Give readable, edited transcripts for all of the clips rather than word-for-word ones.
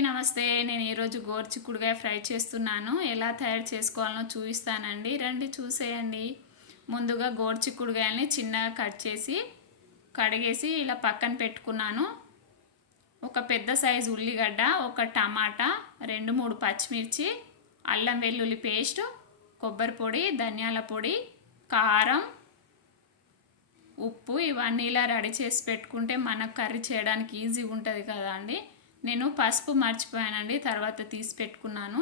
అందరికీ నమస్తే. నేను ఈరోజు గోరుచిక్కుడుకాయ ఫ్రై చేస్తున్నాను. ఎలా తయారు చేసుకోవాలో చూపిస్తానండి. రండి చూసేయండి. ముందుగా గోరుచిక్కుడుకాయల్ని చిన్నగా కట్ చేసి కడిగేసి ఇలా పక్కన పెట్టుకున్నాను. ఒక పెద్ద సైజు ఉల్లిగడ్డ, ఒక టమాటా, 2-3 పచ్చిమిర్చి, అల్లం వెల్లుల్లి పేస్ట్, కొబ్బరి పొడి, ధనియాల పొడి, కారం, ఉప్పు ఇవన్నీ ఇలా రెడీ చేసి పెట్టుకుంటే మనకు కర్రీ చేయడానికి ఈజీగా ఉంటుంది కదా అండి. నేను పసుపు మర్చిపోయానండి, తర్వాత తీసి పెట్టుకున్నాను.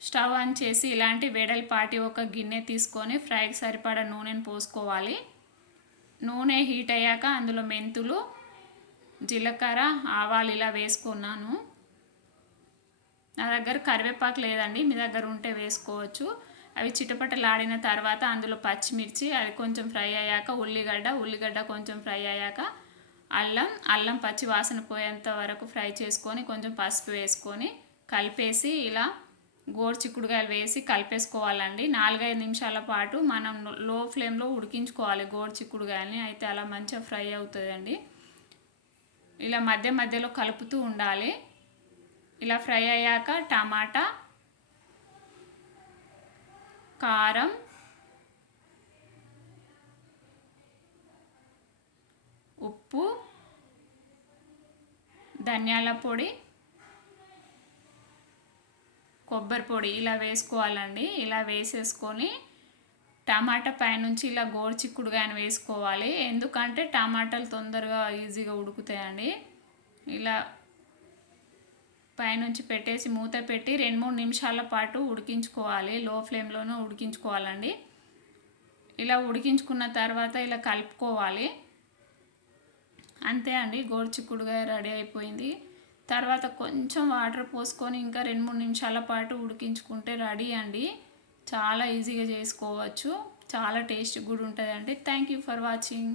స్టవ్ ఆన్ చేసి ఇలాంటి వెడల్పాటి ఒక గిన్నె తీసుకొని ఫ్రైకి సరిపడా నూనెను పోసుకోవాలి. నూనె హీట్ అయ్యాక అందులో మెంతులు, జీలకర్ర, ఆవాలు ఇలా వేసుకున్నాను. నా దగ్గర కరివేపాకు లేదండి, మీ దగ్గర ఉంటే వేసుకోవచ్చు. అవి చిటపటలాడిన తర్వాత అందులో పచ్చిమిర్చి, అది కొంచెం ఫ్రై అయ్యాక ఉల్లిగడ్డ కొంచెం ఫ్రై అయ్యాక అల్లం పచ్చి వాసన పోయేంత వరకు ఫ్రై చేసుకొని కొంచెం పసుపు వేసుకొని కలిపేసి ఇలా గోరుచిక్కుడుకాయలు వేసి కలిపేసుకోవాలండి. 4-5 నిమిషాల పాటు మనం లో ఫ్లేమ్లో ఉడికించుకోవాలి గోరుచిక్కుడుకాయలని. అయితే అలా మంచిగా ఫ్రై అవుతుందండి. ఇలా మధ్య మధ్యలో కలుపుతూ ఉండాలి. ఇలా ఫ్రై అయ్యాక టమాటా, కారం, ఉప్పు, ధనియాల పొడి, కొబ్బరి పొడి ఇలా వేసుకోవాలండి. ఇలా వేసేసుకొని టమాటా పైనుంచి ఇలా గోరుచిక్కుడుకాయను వేసుకోవాలి. ఎందుకంటే టమాటాలు తొందరగా ఈజీగా ఉడుకుతాయండి. ఇలా పైనుంచి పెట్టేసి మూత పెట్టి 2-3 నిమిషాల పాటు ఉడికించుకోవాలి. లో ఫ్లేమ్లోనే ఉడికించుకోవాలండి. ఇలా ఉడికించుకున్న తర్వాత ఇలా కలుపుకోవాలి. అంతే అండి, గోరుచిక్కుడుకాయ రెడీ అయిపోయింది. తర్వాత కొంచెం వాటర్ పోసుకొని ఇంకా 2-3 నిమిషాల పాటు ఉడికించుకుంటే రెడీ అండి. చాలా ఈజీగా చేసుకోవచ్చు, చాలా టేస్ట్ కూడా ఉంటుందండి. Thank you for watching.